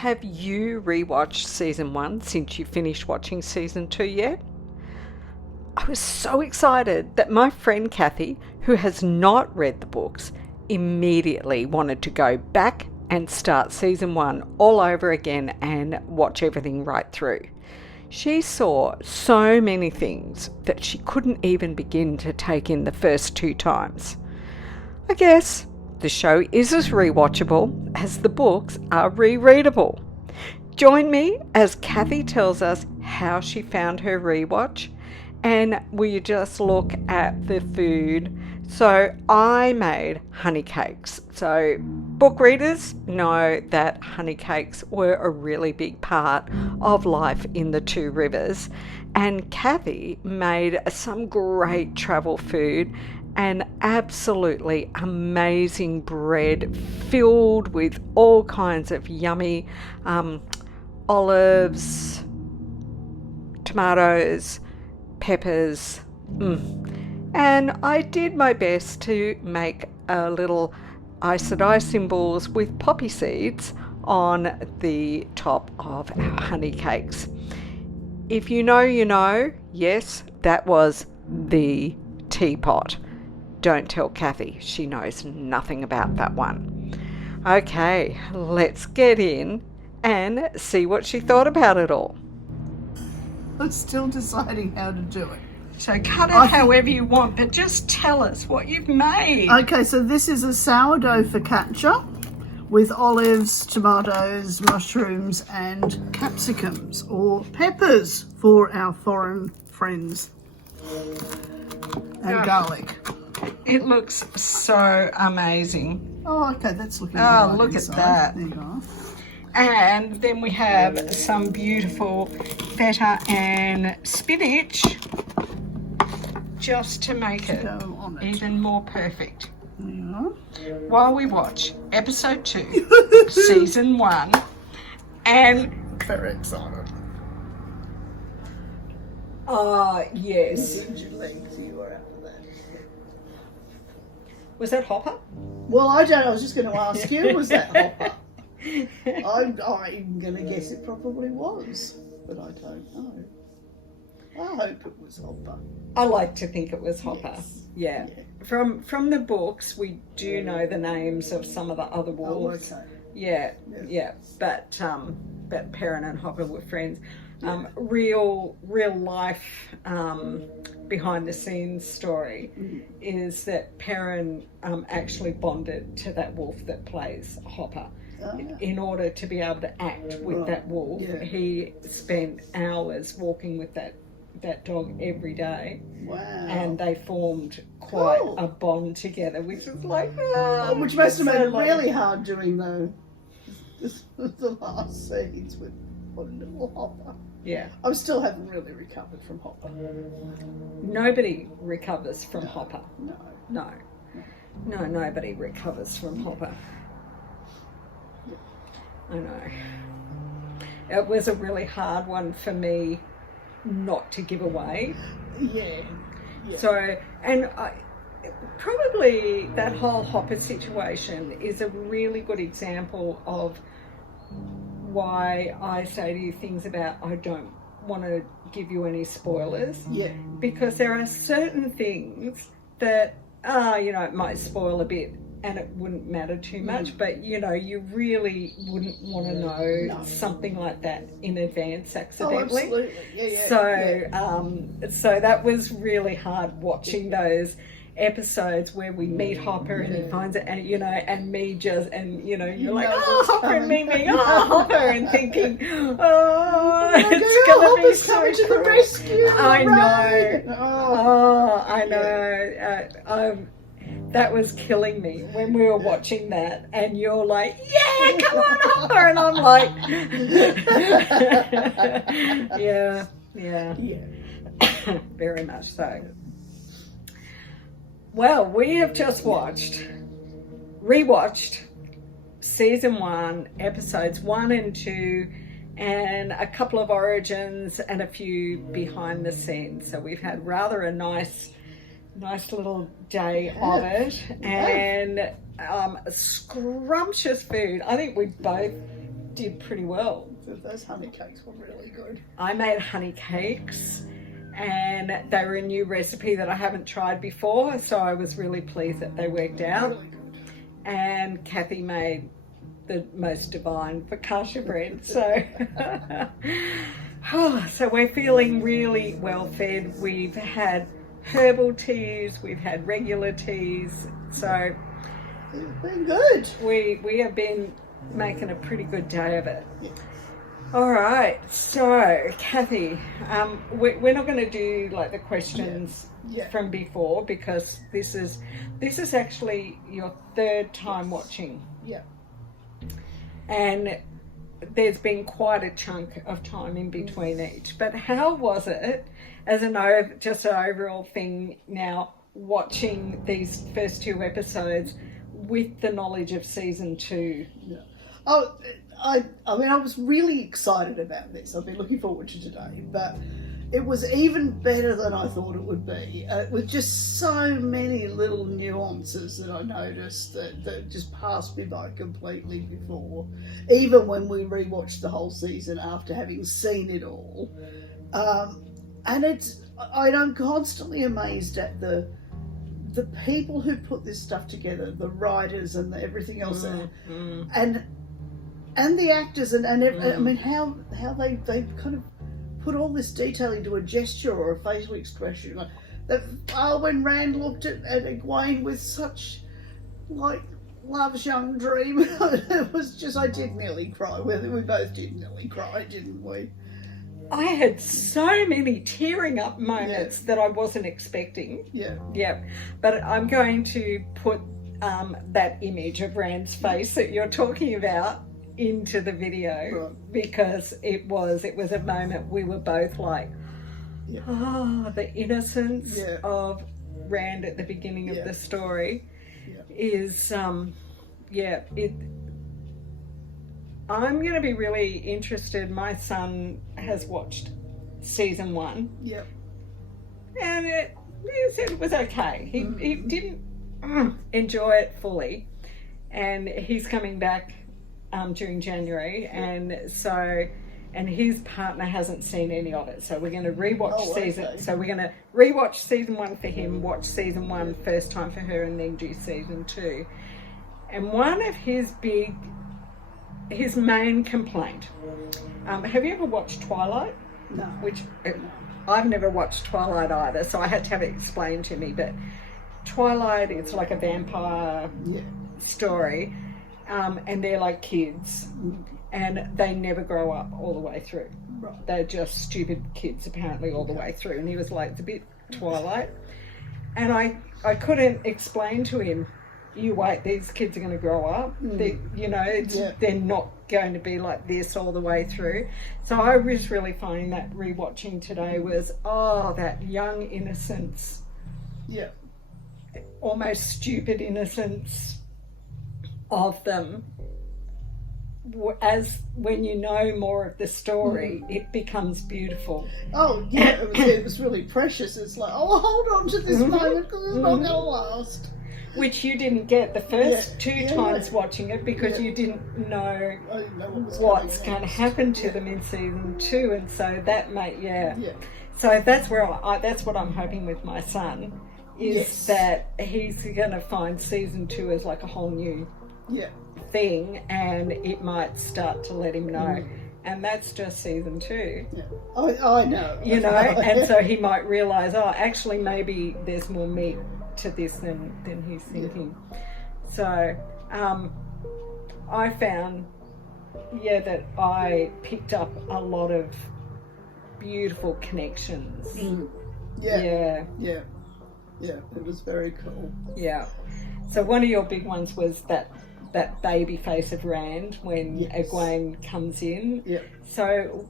have you rewatched season 1 since you finished watching season 2 yet? I was so excited that my friend Cathy, who has not read the books, immediately wanted to go back and start season 1 all over again and watch everything right through. She saw so many things that she couldn't even begin to take in the first 2 times. I guess the show is as rewatchable as the books are rereadable. Join me as Cathy tells us how she found her rewatch, and will you just look at the food? So I made honey cakes. So book readers know that honey cakes were a really big part of life in the Two Rivers, and Cathy made some great travel food, an absolutely amazing bread filled with all kinds of yummy olives, tomatoes, peppers. And I did my best to make a little Aes Sedai symbols with poppy seeds on the top of our honey cakes. If you know, you know. Yes, that was the teapot. Don't tell Cathy, she knows nothing about that one. Okay, let's get in and see what she thought about it all. I'm still deciding how to do it. So cut it however you want, but just tell us what you've made. Okay, so this is a sourdough focaccia with olives, tomatoes, mushrooms and capsicums, or peppers for our foreign friends, and garlic. It looks so amazing. Oh, okay, that's looking good. Oh, look at that. There you go. And then we have some beautiful feta and spinach just to make it even more perfect. Yeah. While we watch episode 2, season 1, and Very excited. yes. Your legs, you were after that. Was that Hopper? Well, I don't know. I was just going to ask you, was that Hopper? I'm going to guess it probably was, but I don't know. I hope it was Hopper. I like to think it was Hopper. Yes. Yeah. From the books, we do know the names of some of the other wolves. Oh, okay. Yeah. But Perrin and Hopper were friends. Real life behind the scenes story is that Perrin actually bonded to that wolf that plays Hopper. In order to be able to act with that wolf, he spent hours walking with that dog every day. Wow. And they formed quite a bond together, which was like... which must have made it really hard doing the last scenes with little Hopper. Yeah. I still haven't really recovered from Hopper. Nobody recovers from Hopper. No, nobody recovers from Hopper. I know. It was a really hard one for me not to give away. Yeah. So, and probably that whole Hopper situation is a really good example of why I say to you things about I don't want to give you any spoilers. Yeah. Because there are certain things that, it might spoil a bit and it wouldn't matter too much, but, you really wouldn't want to know something like that in advance accidentally. Oh, absolutely. Yeah. So that was really hard watching those episodes where we meet Hopper and he finds it, and and me just, and you're like, oh, Hopper and me, oh, Hopper, and thinking, oh, it's gonna be so coming to the rescue. I know. Oh, I know. That was killing me when we were watching that, and you're like, yeah, come on, Hopper, and I'm like, yeah, very much so. Well, we have just rewatched season 1, episodes 1 and 2, and a couple of origins and a few behind the scenes. So we've had rather a nice little day of it, and scrumptious food. I think we both did pretty well. Those honey cakes were really good. I made honey cakes, and they were a new recipe that I haven't tried before, so I was really pleased that they worked out. Really good. And Cathy made the most divine focaccia bread, so so we're feeling really well fed. We've had herbal teas, we've had regular teas, so It's been good. we have been making a pretty good day of it. Yeah. All right, so Cathy, we're not going to do like the questions Yeah. from before, because this is actually your third time watching, Yeah. and there's been quite a chunk of time in between each. But how was it, as just an overall thing now, watching these first 2 episodes with the knowledge of season 2? Yeah. Oh, I mean, I was really excited about this. I've been looking forward to today, but it was even better than I thought it would be, with just so many little nuances that I noticed that just passed me by completely before, even when we rewatched the whole season after having seen it all. And I'm constantly amazed at the people who put this stuff together, the writers and everything else, and the actors, and I mean how they kind of put all this detail into a gesture or a facial expression. Like when Rand looked at Egwene with such like love's young dream, it was just, I did nearly cry. We both did nearly cry, didn't we? I had so many tearing up moments that I wasn't expecting. Yeah. But I'm going to put that image of Rand's face that you're talking about into the video, Right. because it was a moment we were both like, the innocence of Rand at the beginning of the story is I'm going to be really interested. My son has watched season 1. Yep. And he said it was okay. He didn't enjoy it fully, and he's coming back during January, and his partner hasn't seen any of it, so we're going to rewatch season. Okay. So we're going to rewatch season 1 for him, watch season 1 first time for her, and then do season 2. And one of his main complaint. Have you ever watched Twilight? No. Which I've never watched Twilight either, so I had to have it explained to me. But Twilight, it's like a vampire story, and they're like kids, and they never grow up all the way through. Right. They're just stupid kids apparently all the way through. And he was like, it's a bit Twilight, and I couldn't explain to him, you wait, these kids are going to grow up. They're not going to be like this all the way through. So I was really finding that rewatching today was, that young innocence. Yeah. Almost stupid innocence of them. As when you know more of the story, it becomes beautiful. Oh, yeah, it was really precious. It's like, hold on to this moment because it's not going to last. Which you didn't get the first 2 times watching it, because you didn't know what's going to happen to them in season 2, and so that So that's where that's what I'm hoping with my son, is that he's going to find season 2 as like a whole new thing, and it might start to let him know. And that's just season 2. Yeah. I know. You know, and so he might realise, actually maybe there's more meat to this than he's thinking. So I found that I picked up a lot of beautiful connections. Yeah, it was very cool. So one of your big ones was that baby face of Rand when Egwene comes in. So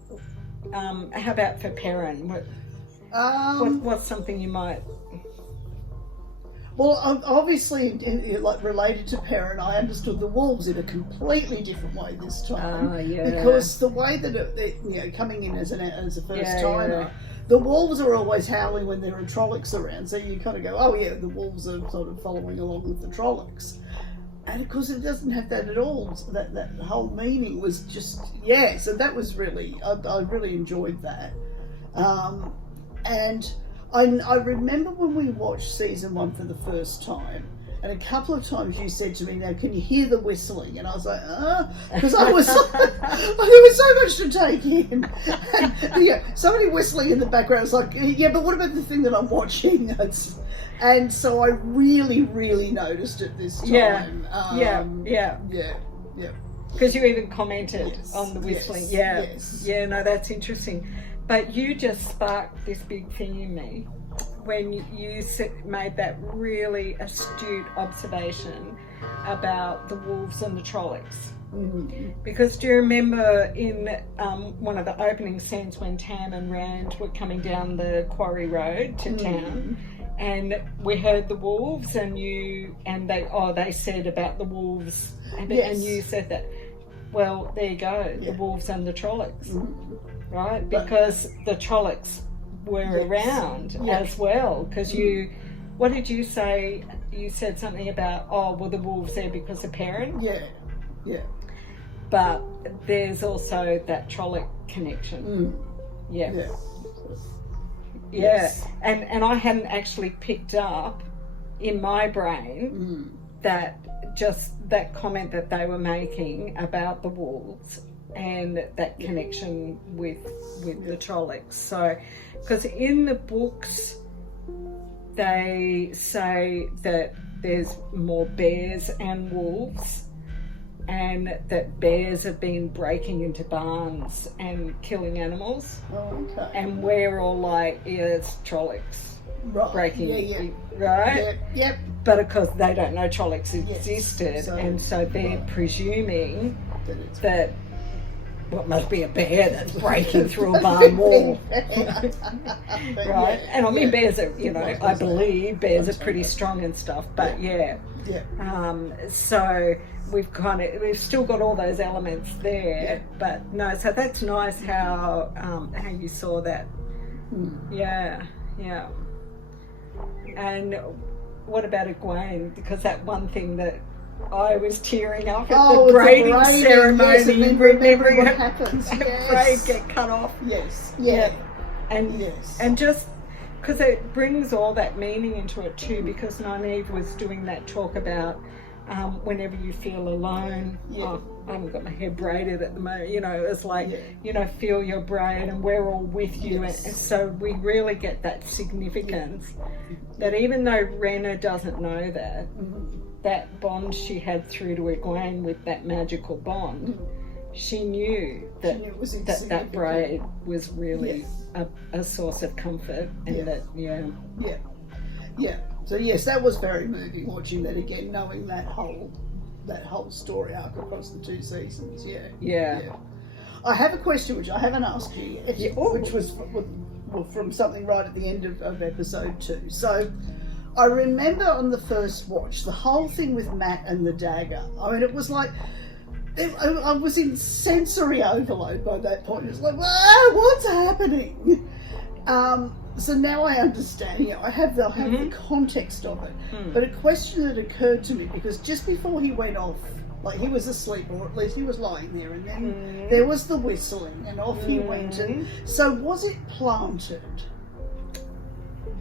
how about for Perrin? What's something you might... Well, obviously, like related to Perrin, I understood the wolves in a completely different way this time. Because the way that coming in as a first timer, the wolves are always howling when there are Trollocs around. So you kind of go, the wolves are sort of following along with the Trollocs. And of course it doesn't have that at all. So that whole meaning was just, so that was really, I really enjoyed that. And I remember when we watched season 1 for the first time, and a couple of times you said to me, now can you hear the whistling? And I was like, because I was like, there was so much to take in. And, somebody whistling in the background was like, but what about the thing that I'm watching? And so I really, really noticed it this time. Yeah. Because you even commented on the whistling. Yes. Yeah, no, that's interesting. But you just sparked this big thing in me when you made that really astute observation about the wolves and the trollocs. Mm-hmm. Because do you remember in one of the opening scenes when Tam and Rand were coming down the quarry road to town, and we heard the wolves, and they said about the wolves, and you said that. Well, there you go, the wolves and the trollocs, right? Because the trollocs were around as well. Because what did you say? You said something about, the wolves there because of Perrin? Yeah. But there's also that trolloc connection. Yes. And I hadn't actually picked up in my brain that comment that they were making about the wolves and that connection with the trollocs. So, because in the books they say that there's more bears and wolves, and that bears have been breaking into barns and killing animals. Oh, okay. And we're all like, it's trollocs breaking, right? Yep. But of course they don't know trollocs existed, and so they're presuming that what must be a bear that's breaking through a barn wall. Right? And I mean, bears are, I believe bears are pretty strong and stuff, but so we've still got all those elements there, but no, so that's nice how you saw that. Yeah. And what about Egwene? Because that one thing that I was tearing up at the braiding ceremony, remembering what happens. braid get cut off. And just because it brings all that meaning into it too, because Nynaeve was doing that talk about whenever you feel alone, I haven't got my hair braided at the moment, it's like, feel your braid and we're all with you. And so we really get that significance that even though Rhaena doesn't know that bond she had through to Egwene with that magical bond, she knew that braid was really a source of comfort, and So yes, that was very moving watching that again, knowing that whole story arc across the 2 seasons. I have a question which I haven't asked you yet, which was from something right at the end of episode 2. So I remember on the first watch the whole thing with Matt and the dagger. I mean, it was like I was in sensory overload by that point. It's like, what's happening? So now I understand. I have the context of it. But a question that occurred to me, because just before he went off, like he was asleep, or at least he was lying there, and then there was the whistling, and off he went. And so was it planted?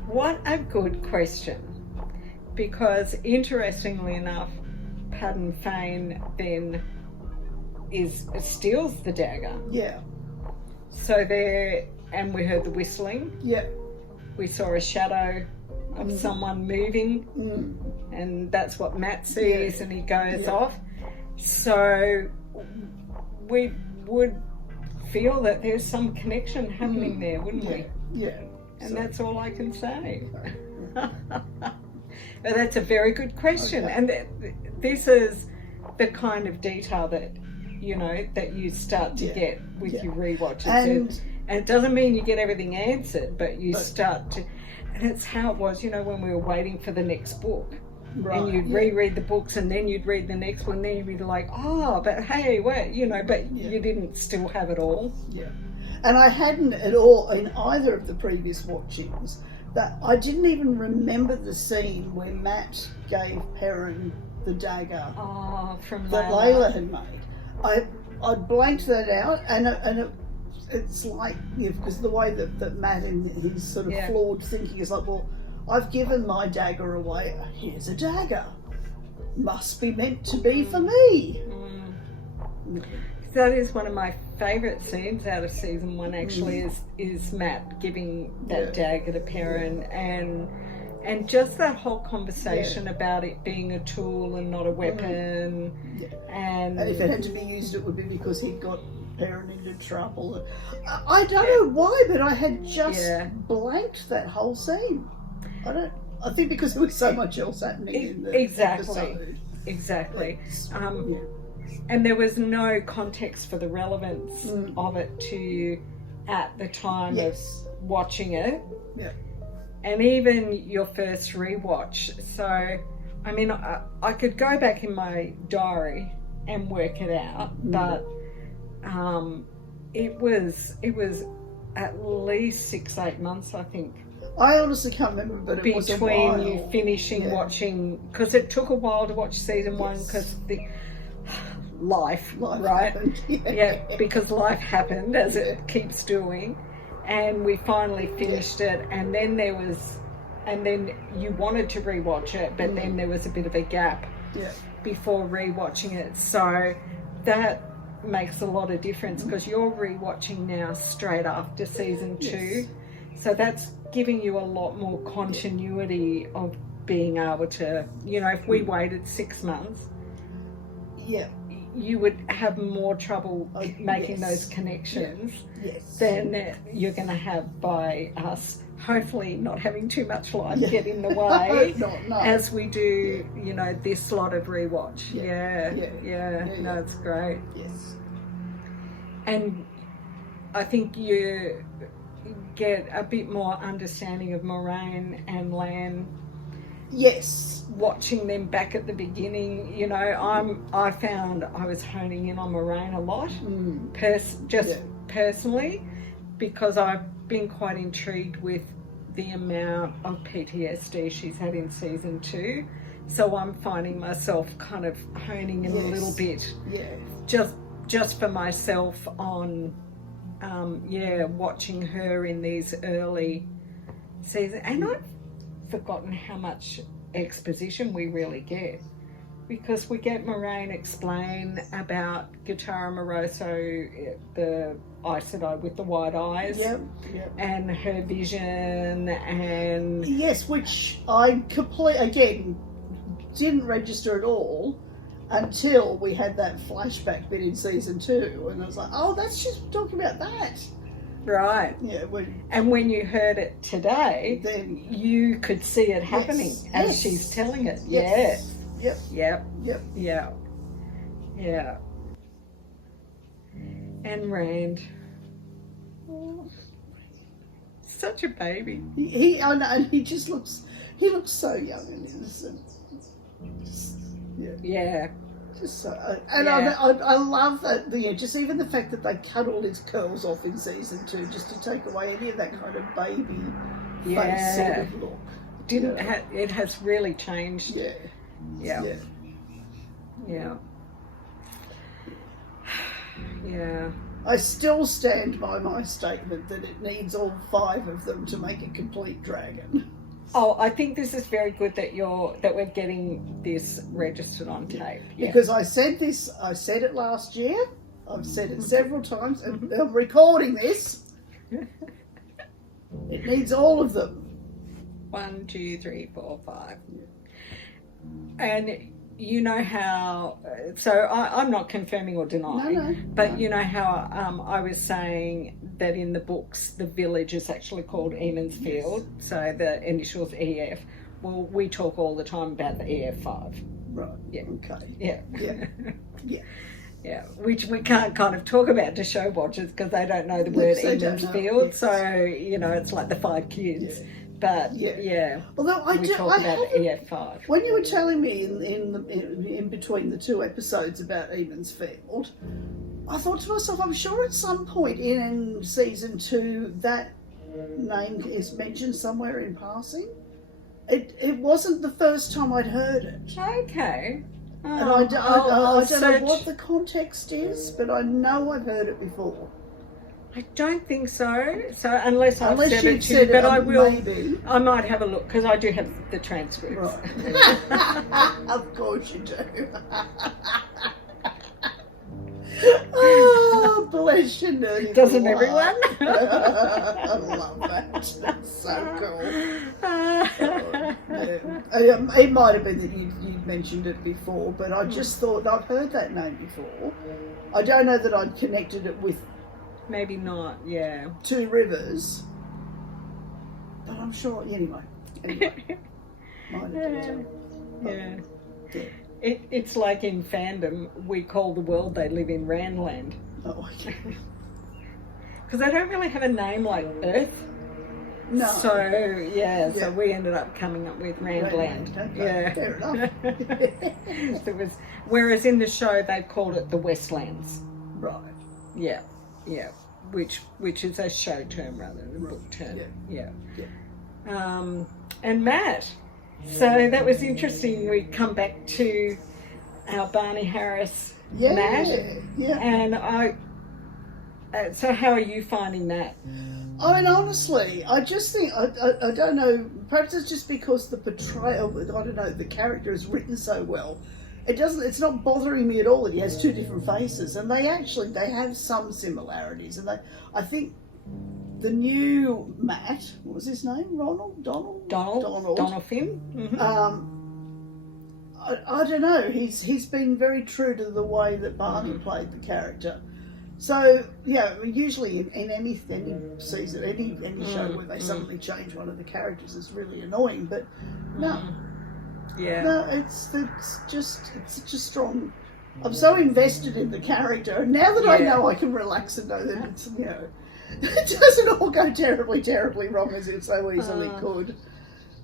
What a good question. Because interestingly enough, Padan Fain then steals the dagger. Yeah. So there, and we heard the whistling. Yeah. We saw a shadow of someone moving, and that's what Matt sees, and he goes off. So we would feel that there's some connection happening there, wouldn't we? Yeah. And that's all I can say. But that's a very good question, and this is the kind of detail that that you start to get with your rewatches. And it doesn't mean you get everything answered, but you start to, and it's how it was, when we were waiting for the next book. Right. And you'd reread the books, and then you'd read the next one, and then you'd be like, but hey, but you didn't still have it all. Yeah. And I hadn't at all in either of the previous watchings, that I didn't even remember the scene where Matt gave Perrin the dagger from that Layla had made. I blanked that out, and it's like, because the way that Matt in his sort of flawed thinking is like, well, I've given my dagger away. Here's a dagger. Must be meant to be for me. That is one of my favourite scenes out of season 1. Actually, is Matt giving that dagger to Perrin, and just that whole conversation about it being a tool and not a weapon. And if it had to be used, it would be because he got Perrin into trouble. I don't know why, but I had just blanked that whole scene. I think because there was so much else happening in the episode. Exactly. And there was no context for the relevance of it to you at the time of watching it. Yeah. And even your first rewatch. So, I mean, I could go back in my diary and work it out, but it was at least 6-8 months, I think. I honestly can't remember, but it was a while. Between you finishing watching, because it took a while to watch season 1 because the life right? Happened. Because life happened as it keeps doing, and we finally finished it, and then you wanted to rewatch it, but then there was a bit of a gap before rewatching it, so that makes a lot of difference because you're rewatching now straight after season 2, so that's giving you a lot more continuity of being able to, if we waited 6 months, you would have more trouble making those connections than you're going to have by us hopefully not having too much life get in the way as we do, this lot of rewatch. No, it's great. And I think you get a bit more understanding of Moraine and Lan. Watching them back at the beginning, I found I was honing in on Moraine a lot, personally, because I've been quite intrigued with the amount of PTSD she's had in season 2. So I'm finding myself kind of honing in a little bit, just for myself on, watching her in these early seasons. And I've forgotten how much exposition we really get, because we get Moraine explain about Guitarra Moroso, the Aes Sedai with the white eyes, and her vision, and which I again didn't register at all until we had that flashback bit in season 2, and I was like, oh, that's just talking about that. Right. And when you heard it today, then you could see it happening as she's telling it. And Rand, such a baby. I know, and he looks so young and innocent. Just so, and I love that. Just even the fact that they cut all his curls off in season 2, just to take away any of that kind of baby face sort of look. It has really changed. I still stand by my statement that it needs all 5 of them to make a complete dragon. Oh, I think this is very good that we're getting this registered on tape. Because I said it last year. I've said it several times, and I'm recording this. It needs all of them. 1, 2, 3, 4, 5. And you know how, so I'm not confirming or denying, but you know how I was saying that in the books the village is actually called Eamon's Field, so the initials EF. Well, we talk all the time about the EF5. Right. Yeah. Okay. Yeah, which we can't kind of talk about to show watchers because they don't know the word Eamon's Field, so, it's like the 5 kids. But although we talk about the EF5. When you were telling me in between the 2 episodes about Eamon's Field, I thought to myself, I'm sure at some point in season 2 that name is mentioned somewhere in passing. It wasn't the first time I'd heard it. Okay. And I don't search. know what the context is, but I know I've heard it before. I don't think so. So unless I've said you've it to said you, but it, I will. maybe. I might have a look because I do have the transcripts. Right. Of course you do. Oh, bless your nerdy. Doesn't little everyone? heart. I love that. That's so cool. It might have been that you'd mentioned it before, but I just thought I've heard that name before. I don't know that I'd connected it with Maybe not. Yeah. Two Rivers, but I'm sure. Anyway. Minor detail. Yeah. Yeah. It's like in fandom, we call the world they live in Randland. Oh, okay. Because they don't really have a name like Earth. No. So, so we ended up coming up with Randland. Okay, Yeah. fair enough. So it was, whereas in the show, they've called it the Westlands. Right. Yeah, yeah. Which is a show term rather than a book term. Yeah. And Matt. So that was interesting. We come back to our Barney Harris Matt. Yeah. And so how are you finding that? I mean, honestly, I just think, I don't know, perhaps it's just because the portrayal, I don't know, the character is written so well. It's not bothering me at all that he has two different faces, and they have some similarities, and I think the new Matt, what was his name? Donald Finn. Mm-hmm. I don't know. He's been very true to the way that Barney played the character. So yeah, usually in any season, any show where they suddenly change one of the characters is really annoying. But no, it's just such a strong. I'm so invested in the character, and now that I know, I can relax and know that it's it doesn't all go terribly, terribly wrong as it so easily could.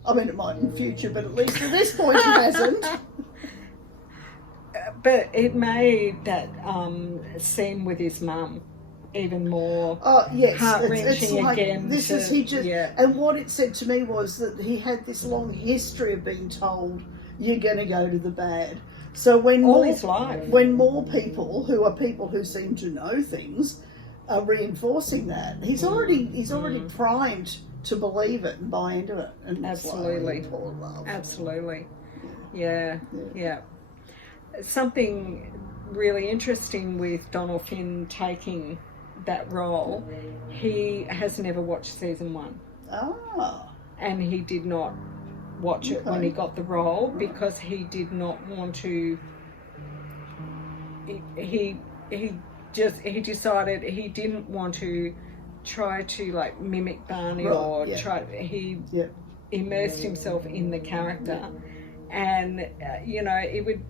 I mean, it might in the future, but at least at this point it hasn't. But it made that scene with his mum even more heart-wrenching again. And what it said to me was that he had this long history of being told, you're going to go to the bad. So when his life. When more people who seem to know things are reinforcing that, he's already primed to believe it and buy into it. And absolutely. Like, poor love. Absolutely. Yeah. Something really interesting with Donald Finn taking that role, he has never watched season 1. And he did not watch it when he got the role because he did not want to. He decided he didn't want to try to like mimic Barney he immersed himself in the character, and it would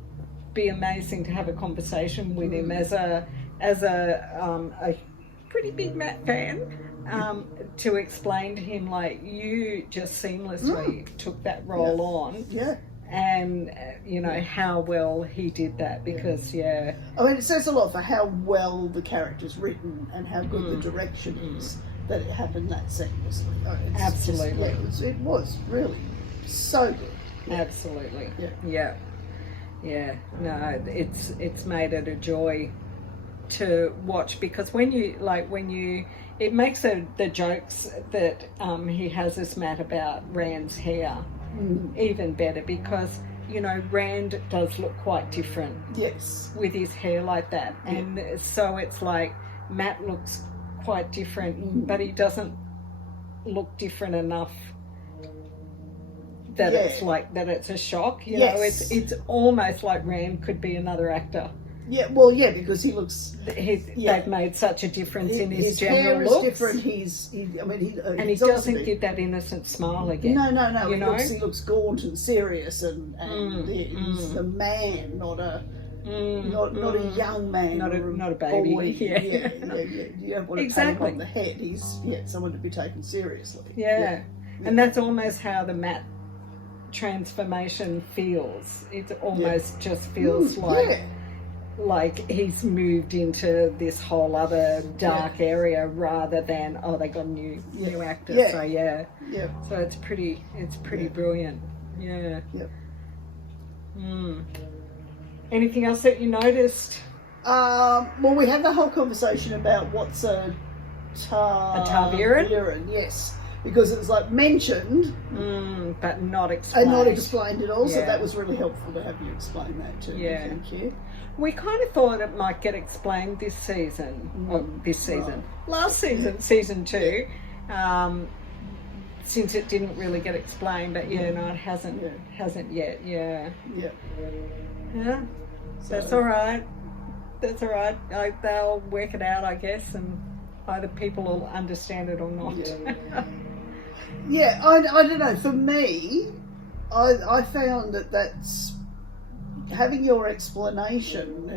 be amazing to have a conversation with him as a pretty big Matt fan, to explain to him like you just seamlessly took that role on, and how well he did that because I mean, it says a lot for how well the character's written and how good the direction is that it happened that seamlessly. Absolutely, it was really so good. Absolutely, Yeah, no, it's made it a joy to watch because it makes the jokes that he has as Matt about Rand's hair even better because Rand does look quite different. Yes, with his hair like that, and so it's like Matt looks quite different, but he doesn't look different enough that it's like that it's a shock. It's almost like Rand could be another actor. Yeah, well, because he looks. They've made such a difference in his general hair is looks. different. He doesn't give that innocent smile again. No. He looks gaunt and serious, and he's the man, not a young man, not a baby. Boy. You don't want to take him on the head. He's someone to be taken seriously. And that's almost how the Matt transformation feels. It almost just feels like he's moved into this whole other dark area rather than they got a new actor. So so it's pretty brilliant. Anything else that you noticed? Well, we had the whole conversation about what's a Targaryen? Yes, because it was like mentioned, but not explained. And not explained at all. So Yeah. that was really helpful to have you explain that too. Yeah. Thank you. We kind of thought it might get explained this season, or this season, last season, season 2, since it didn't really get explained. But no, it hasn't yet. Yeah. That's all right. That's all right. They'll work it out, I guess, and either people will understand it or not. Yeah, I don't know. For me, I found that's having your explanation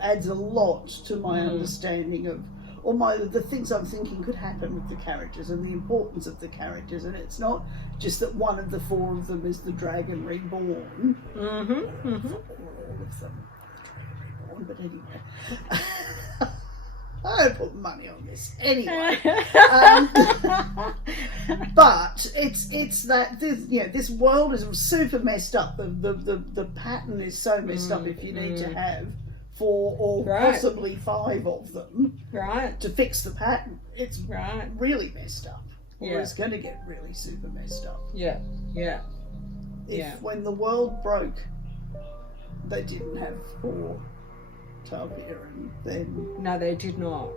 adds a lot to my understanding of, or the things I'm thinking could happen with the characters and the importance of the characters. And it's not just that one of the 4 of them is the dragon reborn. All of them. Reborn, but anyway. I don't put money on this anyway. But it's that this world is super messed up. The pattern is so messed up. If you need to have 4 or possibly 5 of them to fix the pattern, it's really messed up. Or it's going to get really super messed up. When the world broke, they didn't have 4 Targaryen, then no, they did not.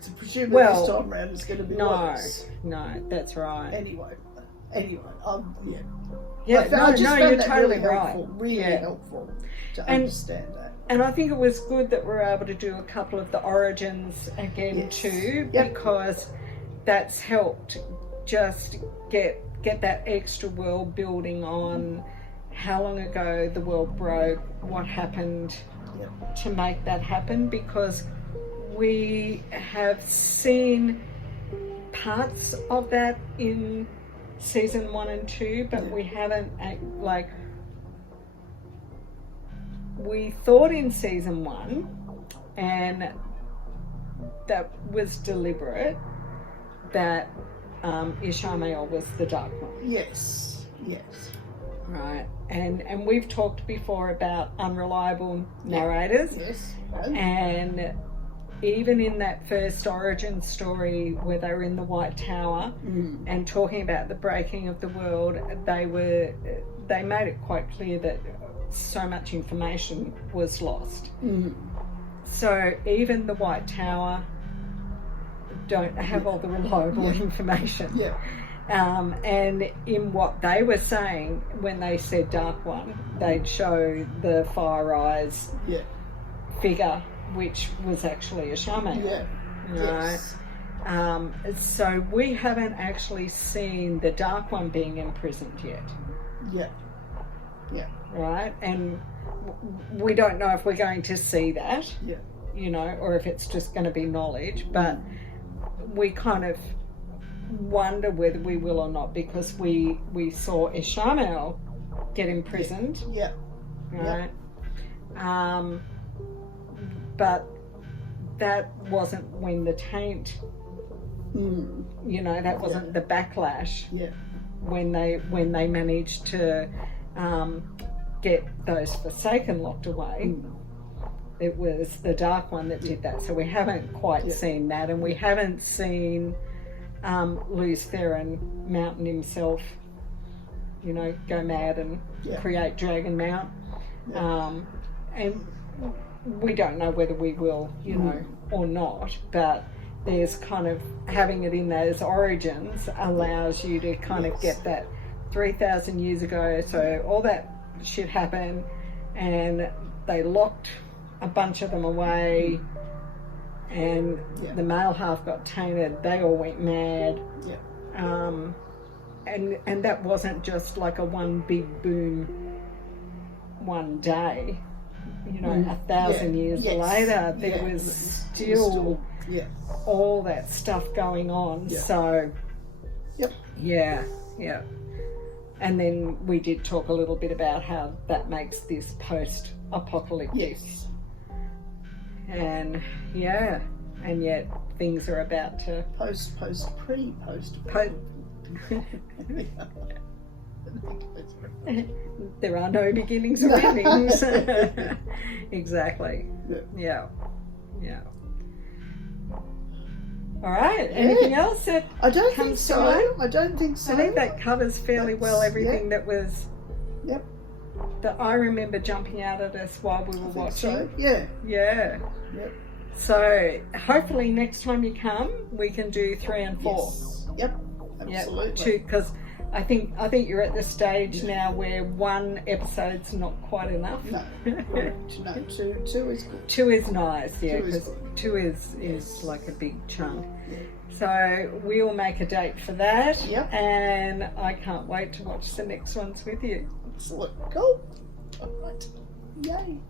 So presumably this time around it's going to be worse. No, that's right. Anyway, you're found that totally really right. helpful, really helpful to understand that. And I think it was good that we're able to do a couple of the origins again too, because that's helped just get that extra world building on how long ago the world broke, what happened to make that happen, because we have seen parts of that in season 1 and 2, but we haven't, we thought in season 1, and that was deliberate, that Ishamael was the Dark One. Yes. Right, and we've talked before about unreliable narrators. Yes. And even in that first origin story where they were in the White Tower and talking about the breaking of the world, they made it quite clear that so much information was lost. So even the White Tower don't have all the reliable information. And in what they were saying when they said Dark One, they'd show the Fire Eyes figure, which was actually a shaman. So we haven't actually seen the Dark One being imprisoned yet. Right, and we don't know if we're going to see that. Or if it's just going to be knowledge, but we kind of wonder whether we will or not, because we saw Ishamael get imprisoned. Right. But that wasn't when the taint. That wasn't the backlash. When they managed to get those Forsaken locked away. It was the Dark One that did that. So we haven't quite seen that, and we haven't seen Luz Theron Mountain himself, go mad and create Dragon Mount. And we don't know whether we will, or not, but there's kind of having it in those origins allows you to kind of get that 3,000 years ago. So all that shit happened, and they locked a bunch of them away, and the male half got tainted. They all went mad. And that wasn't just like a one big boom one day. 1,000 years later, there was still all that stuff going on. So and then we did talk a little bit about how that makes this post-apocalyptic. And and yet things are about to There are no beginnings or endings. Exactly. Yeah. Yeah. All right. Anything else that I don't think comes to so. mind? I don't think so. I think that covers fairly well everything that was. Yep. That I remember jumping out at us while we were watching. So. Yeah. Yeah. Yep. So hopefully next time you come, we can do 3 and 4. Yes. Yep. Absolutely. Yep. Because I think you're at the stage now where 1 episode's not quite enough. No. Correct. No. 2 is good. 2 is nice. Yeah. 2 is Because good. 2 is like a big chunk. Yeah. So we'll make a date for that. Yep. And I can't wait to watch the next ones with you. Excellent. Cool. All right. Yay.